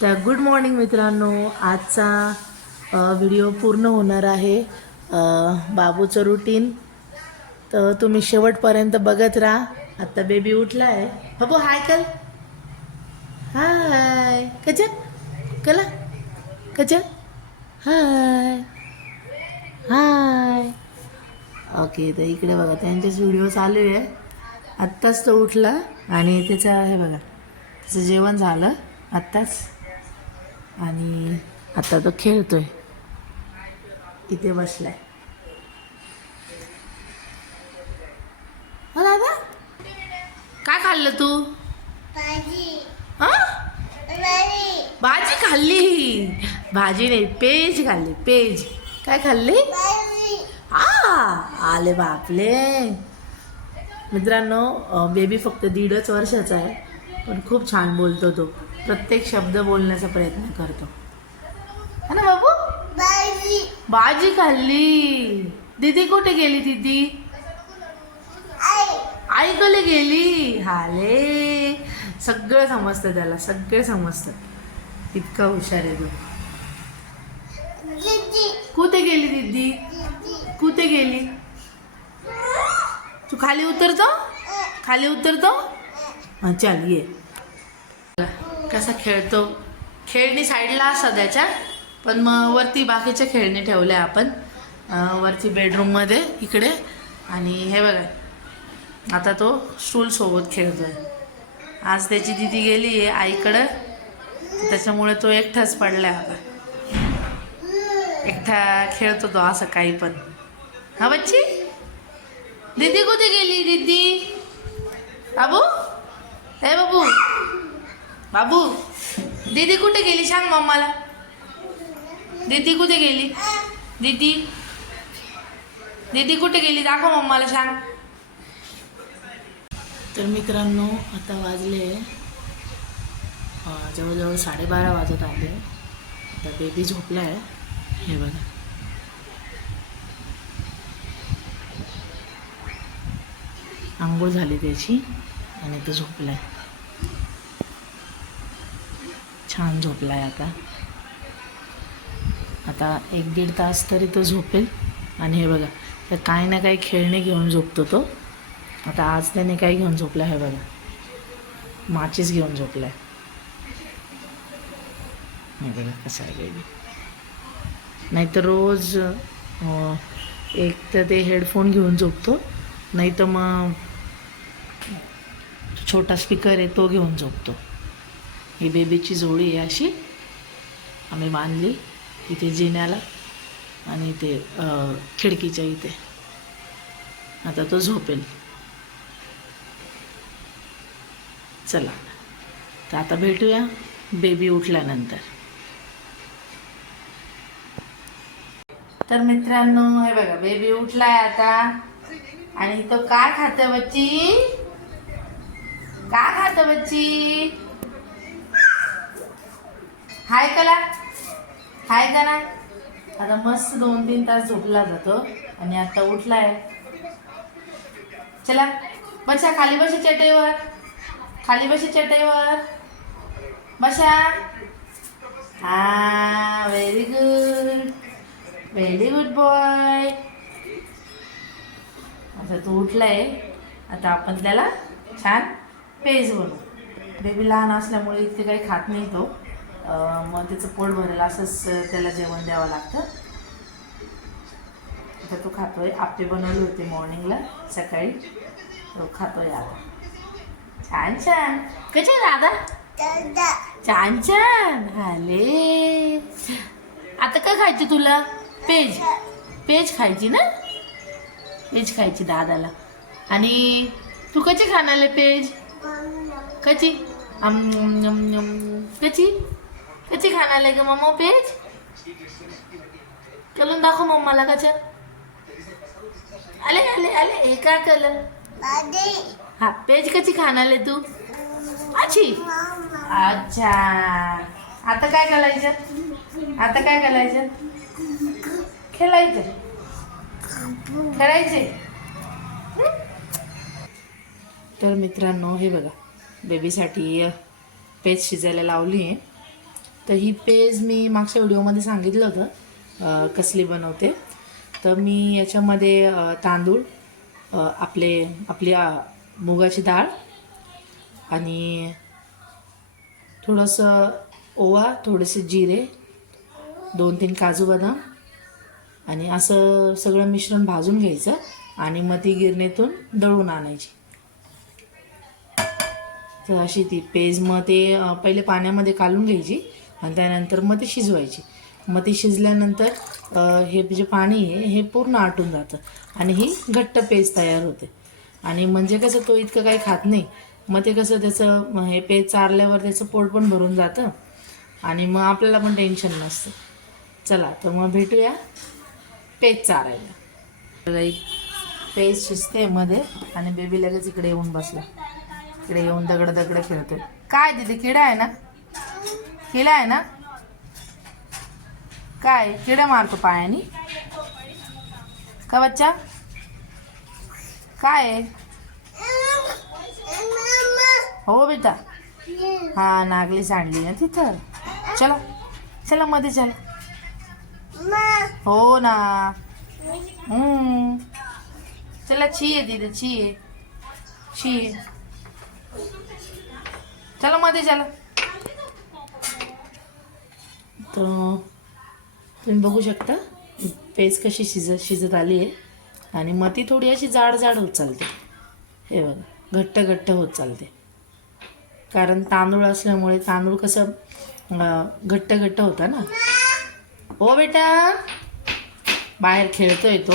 तर good morning मित्रांनो, आजचा व्हिडिओ पूर्ण होणार आहे बाबूचं रुटीन. तर तुम्ही शेवटपर्यंत बघत राहा. आता बेबी उठला आहे. बाबू हाय कर. हाय कच कला कच हाय हाय. ओके, तर इकडे बघा त्यांचेच व्हिडिओ चालू आहे. आत्ताच तो उठला आणि त्याचं हे बघा, त्याचं जेवण झालं आत्ताच आणि आता तो खेळतोय. इथे बसलाय. हो दादा, काय खाल्लं तू? भाजी खाल्ली. भाजी नाही, पेज खाल्ली. पेज काय खाल्ली? आले बापले. मित्रांनो, बेबी फक्त 1.5 वर्षाचा आहे, पण खूप छान बोलतो. तो प्रत्येक शब्द बोलण्याचा प्रयत्न करतो, है ना बाबू? भाजी खाल्ली. दीदी कुठे गेली? दीदी आईकडे गेली. हाले, सगळं समजतं त्याला, सगळं समजतं. इतका हुशार आहे तू. कुठे गेली दीदी? कुठे गेली? तू खाली उतरतो? खाली उतरतो? चल ये. कसा खेळतो. खेळणी साईडला सध्याच्या, पण मग वरती बाकीचे खेळणे ठेवले आपण वरती बेडरूममध्ये इकडे. आणि हे बघा, आता तो स्टूल सोबत खेळतोय. आज त्याची दीदी गेली आहे आईकडं, त्याच्यामुळे तो एकटाच पडलाय. आता एकटा खेळतो तो असं काही पण. हा बच्ची, दीदी कुठे गेली? दीदी बाबू, हे बाबू, बाबू दीदी कुठे गेली? सांग मम्माला. दीदी कुठे गेली? दीदी दीदी कुठे गेली? दाखव मम्माला, सांग. तर मित्रांनो, आता वाजले जवळजवळ 12:30 वाजत आले. आता बेबी झोपला आहे. हे बघा, आंघोळ झाली त्याची आणि तो झोपलाय. छान झोपलाय. आता 1-1.5 तास तरी तो झोपेल. आणि हे बघा, तर काही ना काही खेळणे घेऊन झोपतो तो. आता आज त्याने काय घेऊन झोपला? हे बघा, माचीस घेऊन झोपलाय. हे बघा कसं आहे बेबी. नाहीतर रोज एक तर ते हेडफोन घेऊन झोपतो, नाही तर मग छोटा स्पीकर आहे तो घेऊन झोपतो. ही बेबीची जोडी आहे अशी आम्ही बांधली इथे जिन्याला आणि ते खिडकीच्या इथे. आता तो झोपेल. चला, तर आता भेटूया बेबी उठल्यानंतर. तर मित्रांनो, हे बघा बेबी उठलाय आता. आणि तो काय खात बच्ची? काय खात बच्ची? हाय कला, हाय कला. आता मस्त 2-3 तास झोपला जातो आणि आता उठलाय. चला बसा, खाली बसा चटईवर. खाली बसा चटईवर बसा. हा, very good, very good boy. आता तो उठलाय. आता आपण त्याला छान पेज बनवू. बेबी लहान असल्यामुळे इतके काही खात नाही तो. मग त्याचं पोट भरेल असंच त्याला जेवण द्यावं लागतं. आता तो खातोय. आप्पे बनवले होते मॉर्निंगला, सकाळी. तो खातोय आता. छान छान. कसे दादा? छान छान. आले. आता काय खायची तुला? पेज. पेज खायची ना? पेज खायची दादाला. आणि तू कशी खाणार पेज? कशी? कशी कशी खाणार ग मम्मा पेज? कलून दाखव मम्माला. कशा आले आले आले. हे काय कलर? हा, पेज कशी खाणार तू? अच्छी. अच्छा, आता काय करायचं? आता काय करायचं? खेळायचं, खेळायचे. तर मित्रांनो, हे बघा बेबीसाठी पेज शिजायला लावली आहे. तर ही पेज मी मागच्या व्हिडिओमध्ये सांगितलं होतं कसली बनवते. तर मी याच्यामध्ये तांदूळ, आपली मुगाची डाळ आणि थोडंसं ओवा, थोडेसे जिरे, 2-3 काजू बदाम आणि असं सगळं मिश्रण भाजून घ्यायचं आणि मग ती गिरणीतून दळून आणायची. तर अशी ती पेज मग ते पहिले पाण्यामध्ये काढून घ्यायची आणि त्यानंतर मग ती शिजवायची. मग ती शिजल्यानंतर हे जे पाणी आहे हे पूर्ण आटून जातं आणि ही घट्ट पेज तयार होते. आणि म्हणजे कसं तो इतकं काही खात नाही, मग ते कसं त्याचं हे पेज चारल्यावर त्याचं पोट पण भरून जातं आणि मग आपल्याला पण टेन्शन नसतं. चला तर मग भेटूया पेज चारायला. तर एक पेज शिजते मध्ये आणि बेबी लगेच इकडे येऊन बसला. इकडे येऊन दगड खेळतोय. काय तिथे किडा आहे ना? किडा आहे ना? काय किडा मारतो पायानी का बच्चा? काय आहे? हो बेटा. हा नागली सांडली ना तिथं. चला चला मध्ये चला. हो ना. चला छी आहे तिथे, छी आहे, छी आहे. चला मध्ये चला. तर तुम्ही बघू शकता पेज कशी शिजत आली आहे आणि मग ती थोडी अशी जाड होत चालते. हे बघा घट्ट होत चालते, कारण तांदूळ असल्यामुळे तांदूळ कसं घट्ट होता ना. हो बेटा, बाहेर खेळतोय तो.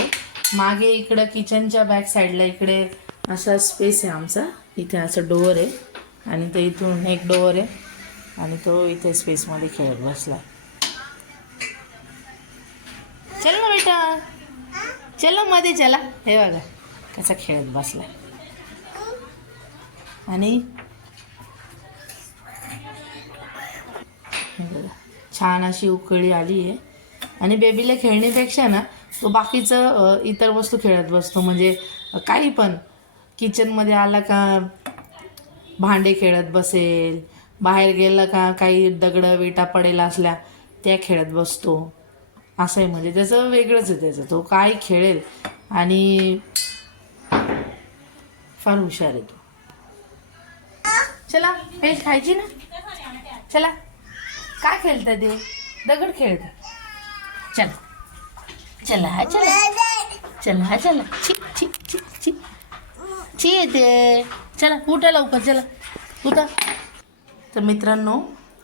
मागे इकडं किचनच्या बॅक साईडला इकडे असा स्पेस आहे आमचा. इथे असं डोअर आहे आणि तो इथून एक डोअर आहे आणि तो इथे स्पेसमध्ये खेळत बसला. चल ना बेटा, चला मध्ये चला. हे बघा कसा खेळत बसला. आणि छान अशी उकळी आली आहे आणि बेबीला खेळण्यापेक्षा ना तो बाकीचं इतर वस्तू खेळत बसतो. म्हणजे काही पण किचनमध्ये आला का भांडे खेळत बसेल, बाहेर गेलं का काही दगडं विटा पडेल असल्या त्या खेळत बसतो. असं आहे, म्हणजे त्याचं वेगळंच आहे. त्याचं तो काय खेळेल आणि फार हुशार आहे तो. चला पेज खायची ना. चला काय खेळतं ते? दगड खेळतं. चला चला चला चला. छी छी छी छी छी येते. चला उठा लवकर, चला उठा. तर मित्रांनो,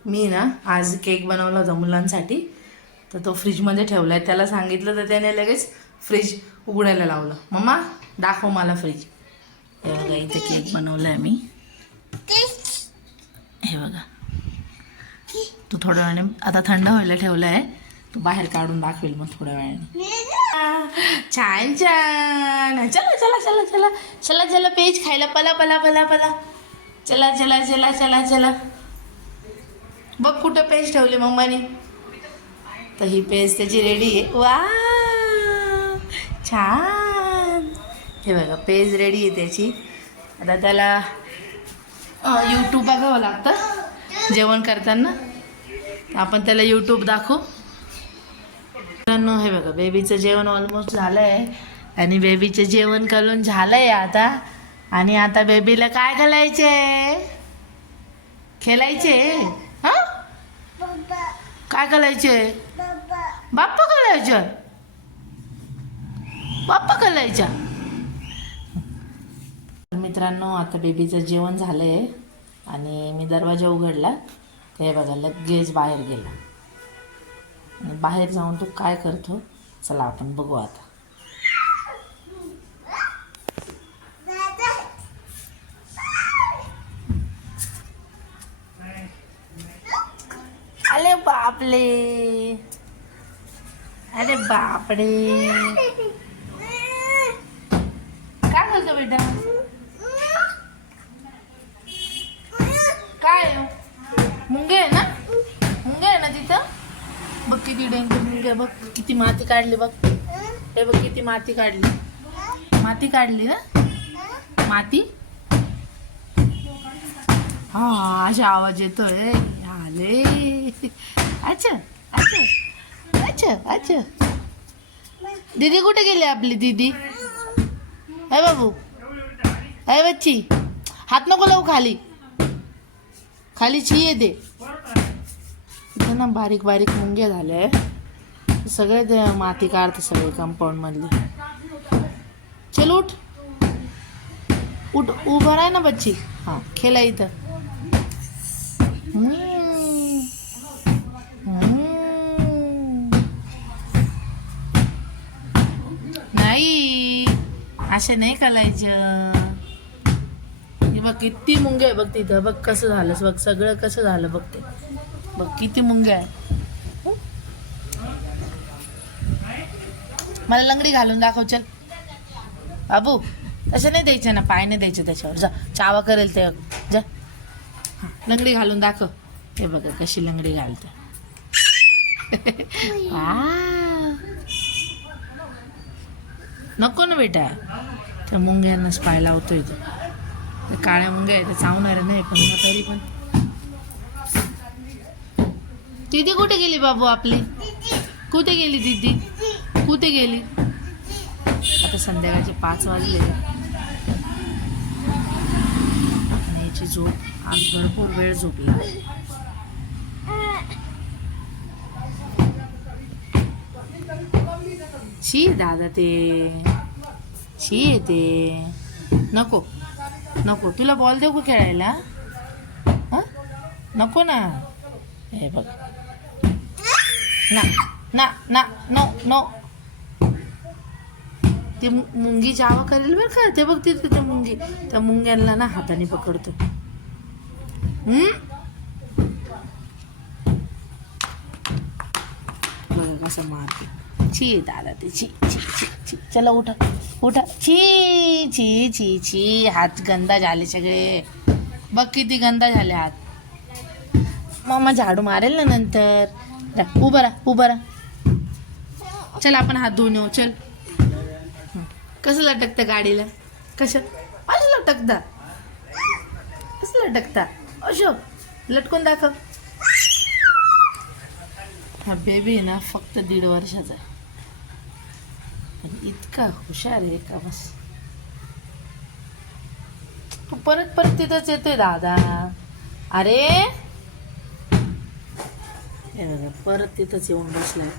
मी ना आज केक बनवला होता मुलांसाठी. तर तो फ्रीजमध्ये ठेवला आहे. त्याला सांगितलं तर त्याने लगेच फ्रीज उघडायला लावलं. मम्मा दाखव मला फ्रीज. हे बघा इथे केक बनवला आहे मी. हे बघा तो थोड्या वेळाने आता थंड व्हायला ठेवला आहे. तो बाहेर काढून दाखवेल मग थोड्या वेळाने. छान छान. चला चला चला चला चला चला पेज खायला. पला पला पला पला. चला चला चला चला चला. बघ कुठं पेज ठेवली मम्माने. तर ही पेज त्याची रेडी आहे. वा छान. हे बघा पेज रेडी आहे त्याची. आता त्याला यूट्यूब बघावं लागतं जेवण करताना. आपण त्याला यूट्यूब दाखवू. मित्रांनो हे बघा बेबीचं जेवण ऑलमोस्ट झालं आहे आणि बेबीचं जेवण करून झालं आहे आता. आणि आता बेबीला काय घालायचे? खेळायचे. हां काय घालायचे? बाप्पा घालायच्या. बाप्पा घालायच्या. मित्रांनो आता बेबीचं जेवण झालं आहे आणि मी दरवाजा उघडला तर हे बघा लगेच बाहेर गेला. आणि बाहेर जाऊन तो काय करतो चला आपण बघू आता. अरे बापले, अरे बापरे. काय बोलतो बेटा? काय मुंगे आहे ना? मुंगे आहे ना तिथं? बघ किती डेंजर मुंगे. बघ किती माती काढली. बघ हे बघ किती माती काढली. माती काढली ना माती. हा अशा आवाज येतोय. आले अच्छा अच्छा अच्छा अच्छा. दीदी कुठे गेली आपली दीदी? अय बाबू, अय बच्ची, हात नको लावू खाली, खाली ची येते. इथं ना बारीक बारीक मुंग्या झाले, सगळे ते माती काढते सगळे कंपाऊंड मधली. चल उठ उठ, उभं राह ना बच्ची. हां खेळा इथं. नाही असे नाही करायचं. हे बघ किती मुंग्या आहे बघ तिथं. बघ कसं झालं बघ, सगळं कसं झालं बघ ते. बघ किती मुंग्या आहे. मला लंगडी घालून दाखव चल बाबू. तसं नाही द्यायचं ना, पाय नाही द्यायचं त्याच्यावर. जा चावा करेल ते. जा हां लंगडी घालून दाखव. हे बघा कशी लंगडी घालते. नको ना बेटा, त्या मुंग्यांनाच पाय लावतोय तो. काळ्या मुंग्या आहे, ते चावणार नाही पण मग तरी पण. दीदी कुठे गेली बाबू आपली? कुठे गेली दीदी? कुठे गेली? आता संध्याकाळचे 5 वाजले आणि याची झोप आज भरपूर वेळ झोपली. शी दादा ते शी येते. नको नको, तुला बॉल देऊ का खेळायला? हां नको ना. हे बघ ना ना ना, नो नो. ती मुंगी चावा करेल बरं का. ते बघ तिथे त्या मुंगी, त्या मुंग्यांना ना हाताने पकडतो. बघा कसं मारते. ची दादा ते ची ची ची ची. चला उठा उठा. ची ची ची ची. हात गंदा झाले सगळे. बघ किती गंदा झाले हात. मम्मा झाडू मारेल ना नंतर. उभं राहा उभं राहा. चल आपण हात धुवून येऊ. चल. कसं लटकतं गाडीला? कसं असं लटकता? कसं लटकता? अशो लटकून दाखव. हा बेबी ना फक्त 1.5 वर्षाचा आहे, पण इतका हुशार आहे का बस. तू परत परत तिथंच येतोय दादा. अरे हे बघा परत तिथंच येऊन बसलाय.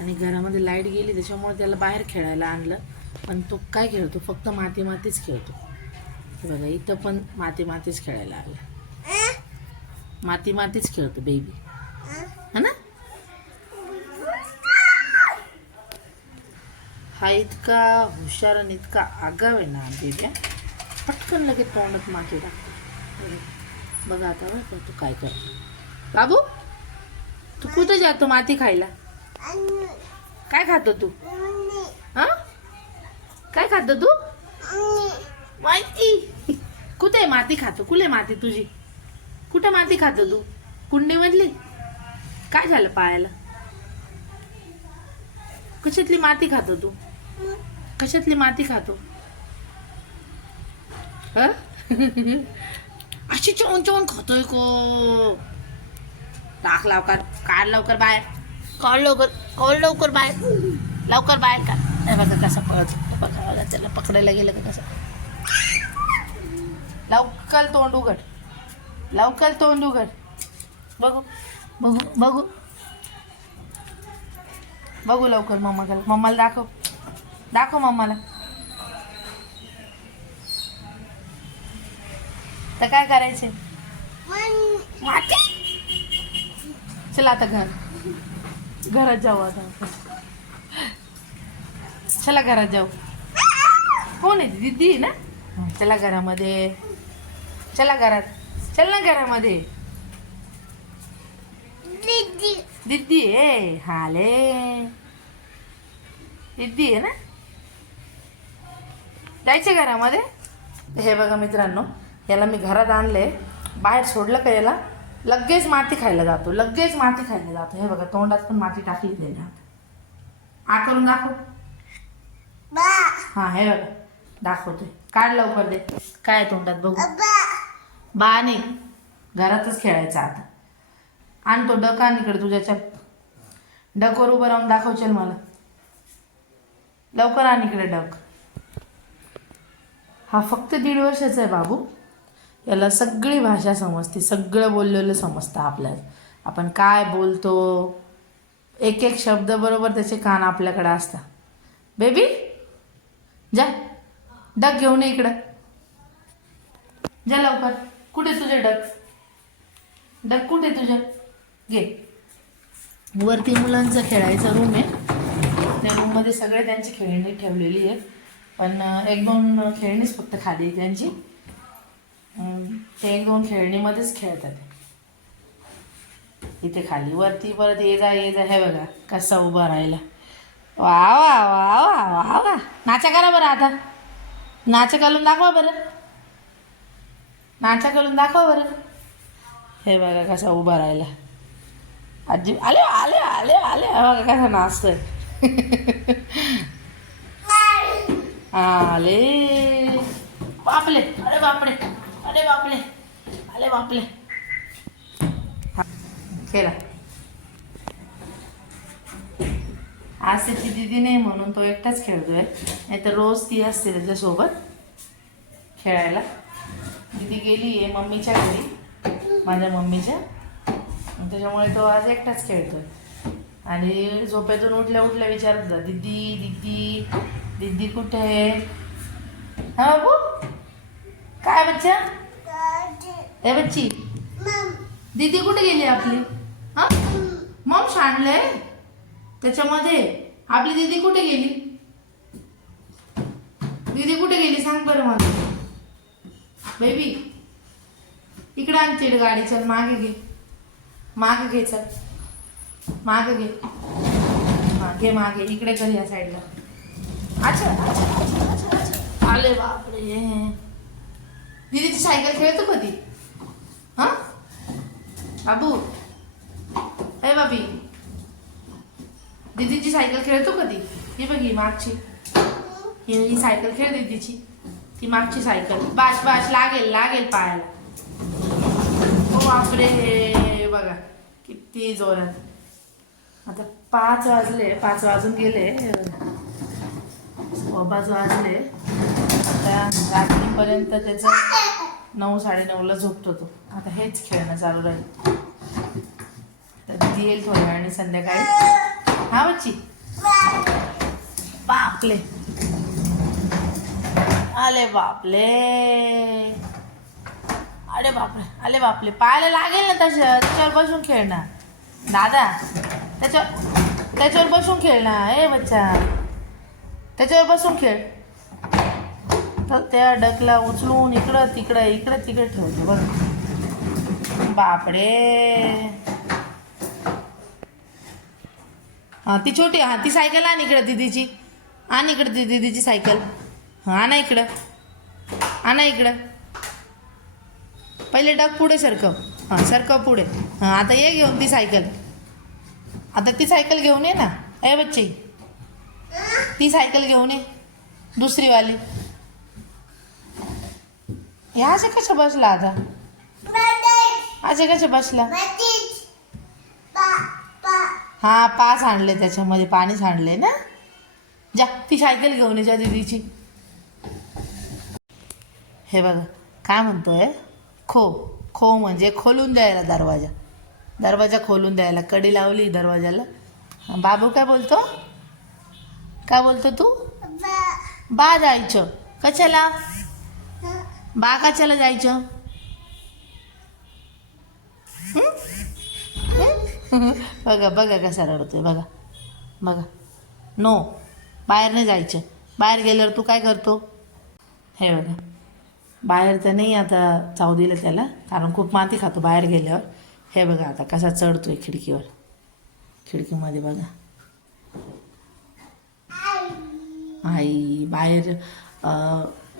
आणि घरामध्ये लाईट गेली त्याच्यामुळे त्याला बाहेर खेळायला आणलं, पण तो काय खेळतो? फक्त माती मातीच खेळतो. हे बघा इथं पण माती मातीच खेळायला लागला. माती मातीच खेळतो बेबी, है ना? हा इतका हुशार आणि इतका आगाव आहे ना बेबी. पटकन लगेच तोंडात माती टाकतो. बघा आता बघ तू काय करतो. बाबू तू कुठं जातो माती खायला? काय खातो तू? हा काय खातो तू? माहिती कुठे माती खातो? कुठे माती तुझी? कुठे माती खातो तू? कुंडीमधली? काय झालं पायाला? कशातली माती खातो तू? कशातली माती खातो? अशी चवून चवून खातोय को. टाक लवकर, काढ लवकर बाहेर, काढ लवकर बाहेर, लवकर बाहेर काढ. हे बघा कसं पळत. बघा बघा त्याला पकडायला गेलं का कसं. लवकर तोंड उघड, लवकर तोंड उघड. बघू बघू बघू बघू लवकर. मम्माला दाखव, दाखव मम्माला. तर काय करायचे? माती. चला आता घरात जाऊ. आता चला घरात जाऊ. कोण आहे? दीदी ना. चला घरामध्ये, चला घरात, चल ना घरामध्ये. दीदी आहे. हाले दीदी आहे ना. जायचे घरामध्ये. हे बघा मित्रांनो, याला मी घरात आणले. बाहेर सोडलं का याला लगेच माती खायला जातो, लगेच माती खायला जातो. हे बघा तोंडात पण माती टाकली त्याने. आ करून दाखव. हां हे बघा दाखवतोय. काढ लवकर दे. काय तोंडात बघू. बा नाही, घरातच खेळायचं आता. आण तो डक आण इकडे तुझ्याच्या डकवर उभं राहून दाखवशील मला. लवकर आण इकडे डक. हा फक्त 1.5 वर्षाचा आहे बाबू. याला सगळी भाषा समजते, सगळं बोललेलं समजतं आपल्याला. आपण काय बोलतो एक एक शब्द बरोबर त्याचे कान आपल्याकडे असतात. बेबी जा डक घेऊन ये इकडं. जा लवकर. कुठे तुझे डक? डक कुठे तुझ्या? घे. वरती मुलांचं खेळायचा रूम आहे. त्या रूममध्ये सगळे त्यांची खेळणी ठेवलेली आहे. पण 1-2 खेळणीच फक्त खाली आहे त्यांची. ते 1-2 खेळणीमध्येच खेळतात इथे खाली. वरती परत ये जा हे बघा कसा उभा राहिला. वा वा वा वा वा वा. नाचा करा बरं आता. नाचा घालून दाखवा बरं. नाचा घालून दाखवा बरं. हे बघा कसा उभा राहिला. आजी आले आले आले आले. बघा कसा नाचतोय. आले बापले. अरे बापरे. अरे बापले. अरे बापले. खेळा. आज त्याची दिदी नाही म्हणून तो एकटाच खेळतोय. नाही तर रोज ती असते त्याच्यासोबत खेळायला. दिदी गेली आहे मम्मीच्या घरी, माझ्या मम्मीच्या. त्याच्यामुळे तो आज एकटाच खेळतोय. आणि झोपेतून उठल्या उठल्या विचारत होता दिदी दिदी दिदी कुठे आहे? हा बाबू काय बच्चा? ए बच्ची दीदी कुठे गेली आपली? हा मग सांडलंय त्याच्यामध्ये. आपली दीदी कुठे गेली? दीदी कुठे गेली सांग बरं मला. बेबी इकडे आणते गाडी. चल मागे घे. मागे घे. चल मागे घे. हा घे मागे. इकडे कर या साईडला. अच्छा अच्छा अच्छा अच्छा. आले बापरे. दीदीची सायकल खेळतो कधी? हा बाबू ए बाबी दीदीची सायकल खेळतो कधी? ही बघ ही मागची. ही सायकल खेळ दीदीची. ती मागची सायकल. बाश बाश लागेल लागेल पायाला. हो बापरे. बघा किती जोरात. आता 5 वाजले. 5 वाजून गेले. 5 वाजले. आता रात्रीपर्यंत त्याचं 9-9:30ला झोपतो तो. आता हेच खेळणं चालू राहील. तर दिदी येईल थोड्या वेळाने संध्याकाळी. हा बच्ची बापले. आले बापले. अरे बापरे. आले बापले. पायाला लागेल ना त्याच्यावर बसून खेळणार दादा. त्याच्यावर बसून खेळणार. ए बच्चा त्याच्यावर बसून खेळ. तर त्या डकला उचलून इकडं तिकडं इकडं तिकडे ठेवतो बघ. बापडे. हां ती छोटी. हां ती सायकल आण इकडं दीदीची. आण इकडं दीदीची सायकल. हां आणा इकडं. आणा इकडं. पहिले डक पुढे सरकव. हां सरकव पुढे. हां आता ये घेऊन ती सायकल. आता ती सायकल घेऊन ये ना. ए बच्ची ती सायकल घेऊन ये दुसरीवाली. हे असे कशा बसला आता? असे कसे बसला? हा पास आणले त्याच्यामध्ये पाणी सांडले ना. जा ती सायकल घेऊन ये जा दीदीची. हे बघा काय म्हणतोय. खो खो म्हणजे खोलून द्यायला दरवाजा. दरवाजा खोलून द्यायला. कडी लावली दरवाजाला. बाबू काय बोलतो? काय बोलतो तू? बा जायचं. कशाला? बा कशाला जायचं? बघा बघा कसा रडतोय. बघा बघा. नो बाहेर नाही जायचं. बाहेर गेल्यावर तू काय करतो? हे बघा बाहेर तर नाही आता चावू दिलं त्याला कारण खूप माती खातो बाहेर गेल्यावर. हे बघा आता कसा चढतोय खिडकीवर. खिडकीमध्ये बघा. आई बाहेर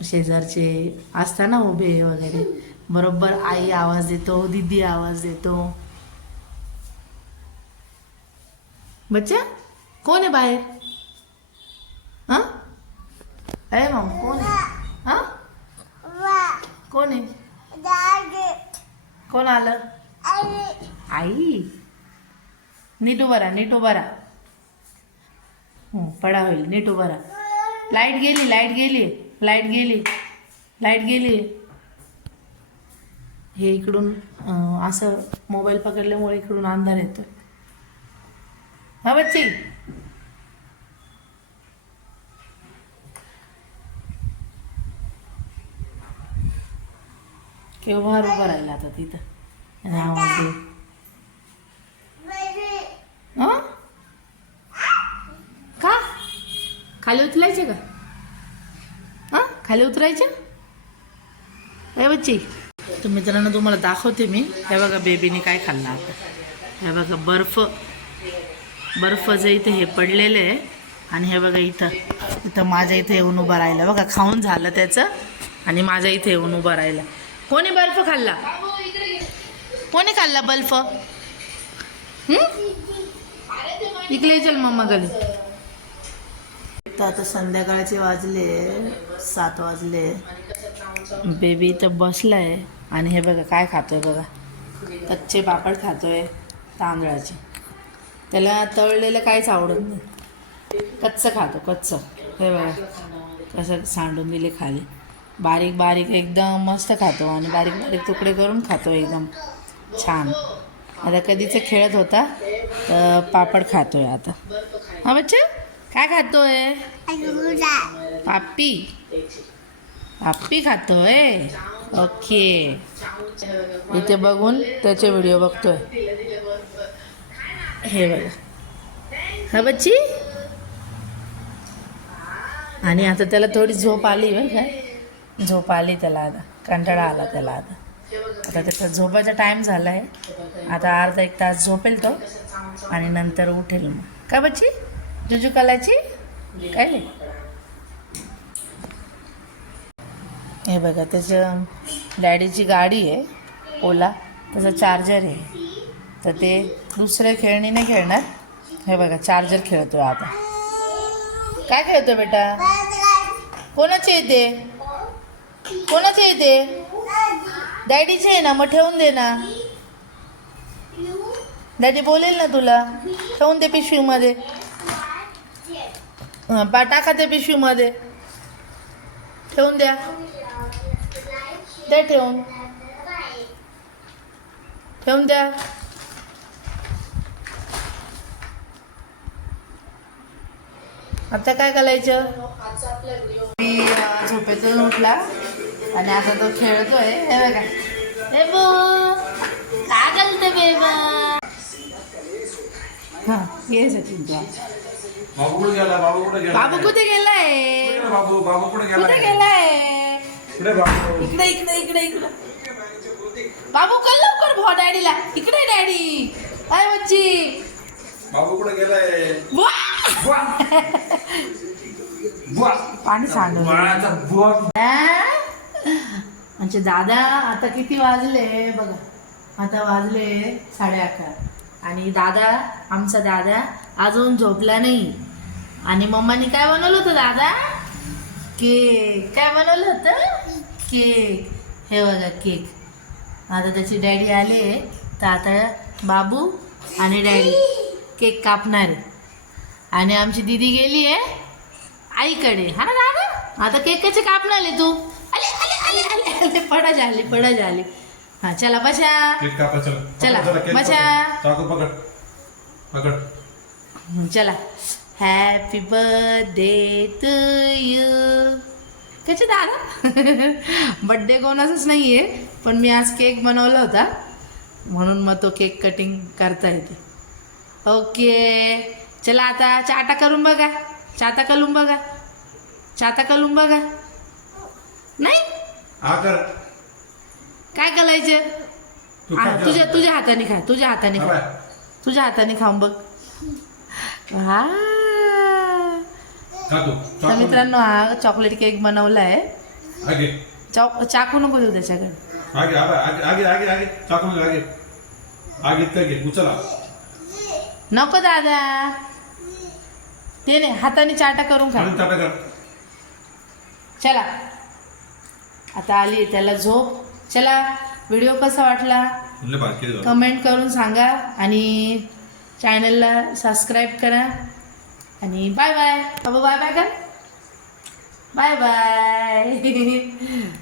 शेजारचे असताना उभे वगैरे बरोबर आई आवाज देतो. दीदी आवाज देतो. बच्चा कोण आहे बाहेर? हां अरे मग कोण आहे? हां कोण आहे? कोण आलं? आई. नीट उभा राहा, नीट उभा राहा. पडा होईल, नीट उभा राहा. लाईट गेली, लाईट गेली, लाईट गेली, लाईट गेली. हे इकडून असं मोबाईल पकडल्यामुळे इकडून अंधार येतोय. हा बच्ची, केव्हा उभा राहिला आता तिथं आणि आवाज दे. का खाली उतरायचे का? हां खाली उतरायचे. काय बच्ची, तर मित्रांनो तुम्हाला दाखवते मी. हे बघा बेबीने काय खाल्लं आता. हे बघा बर्फ जे इथे हे पडलेलं आहे. आणि हे बघा इथं माझ्या इथे येऊन उभा राहिला. बघा खाऊन झालं त्याचं आणि माझ्या इथे येऊन उभा राहिला. कोणी बर्फ खाल्ला? कोणी खाल्ला बर्फ? इकडे चल मम्मा गली. तर आता संध्याकाळचे वाजले 7 वाजले. बेबी इथं बसलाय आणि हे बघा काय खातोय. बघा कच्चे पापड खातोय तांदळाचे. त्याला तळलेलं काहीच आवडत नाही, कच्चं खातो कच्चं. हे बघा कसं सांडून दिले खाली. बारीक बारीक एकदम मस्त खातो आणि बारीक बारीक तुकडे करून खातो एकदम छान. आता कधीच खेळत होता तर पापड खातोय आता. हा बच्चा काय खातोय? पापी, पापी खातोय. ओके, इथे बघून त्याचे व्हिडिओ बघतोय. हे बघा. हा बच्ची, आणि आता त्याला थोडी झोप आली बरं काय. झोप आली त्याला आता, कंटाळा आला त्याला आता. आता त्याचा झोपायचा टाईम झाला आहे. आता अर्धा 1 तास झोपेल तो आणि नंतर उठेल. मग काय बच्ची जुजू कलाची काय नाही. हे बघा त्याच्या डॅडीची गाडी आहे ओला, त्याचा चार्जर आहे. तर ते दुसरे खेळणी नाही खेळणार. हे बघा चार्जर खेळतोय आता. काय खेळतोय बेटा? कोणाचे येते? कोणाचे येते? डॅडीचे आहे ना, मग ठेवून दे ना. डॅडी बोलेल ना तुला. ठेवून दे पिशवीमध्ये. टाका ते पिशवीमध्ये. ठेवून द्या, द्या ठेवून. ठेवून द्या. आता काय करायचं? मी झोपेतून उठला आणि आता तो खेळतोय. हे बघा बेबू काय करते बेबा. हां ये सचिन तू. बाबू कुठे गेला? बाबू कुठे गेला? बाबू कुठे गेलाय? बाबू कुठे गेला? कुठे गेलाय? इकडे बाबू. इकडे इकडे इकडे इकडे. बाबू कल लवकर भो डॅडीला. इकडे डॅडी. काय बच्ची? बाबू कुठे गेलाय? पाणी सांडून म्हणजे दादा. आता किती वाजले बघा. आता वाजले 11:30 आणि दादा, आमचा दादा अजून झोपला नाही. आणि मम्मानी काय बनवलं होतं दादा? केक. काय बनवलं होतं? केक. हे बघा केक. आता त्याची डॅडी आले तर आता बाबू आणि डॅडी केक कापणार आहे. आणि आमची दीदी गेली आहे आईकडे. हा ना दादा. आता केक कसे कापणार आहे तू? आले आले आले आले आले. पडा झाली पडा झाली. हा चला बसा. केक कापा. चला बसा. चाकू पकड. चला. Happy birthday to you. कसे दादा? बड्डे कोणाचाच नाही आहे, पण मी आज केक बनवला होता म्हणून मग तो केक कटिंग करता येते. ओके चला आता चाटा करून बघा. चाटा करून बघा. चाटा करून बघा. नाही काय करायचं? तुझ्या हाताने खा. तुझ्या हाताने खा. तुझ्या हाताने खाऊन बघ. हा तर मित्रांनो हा चॉकलेट केक बनवला आहे. चाकू नको देऊ त्याच्याकडे. नको दादा ते नाही, हाताने चाटा करून खा. चला आता आली त्याला झोप. चला व्हिडिओ कसा वाटला कमेंट करून सांगा आणि चॅनलला सबस्क्राईब करा आणि बाय बाय बाबा बाय बाय कर बाय बाय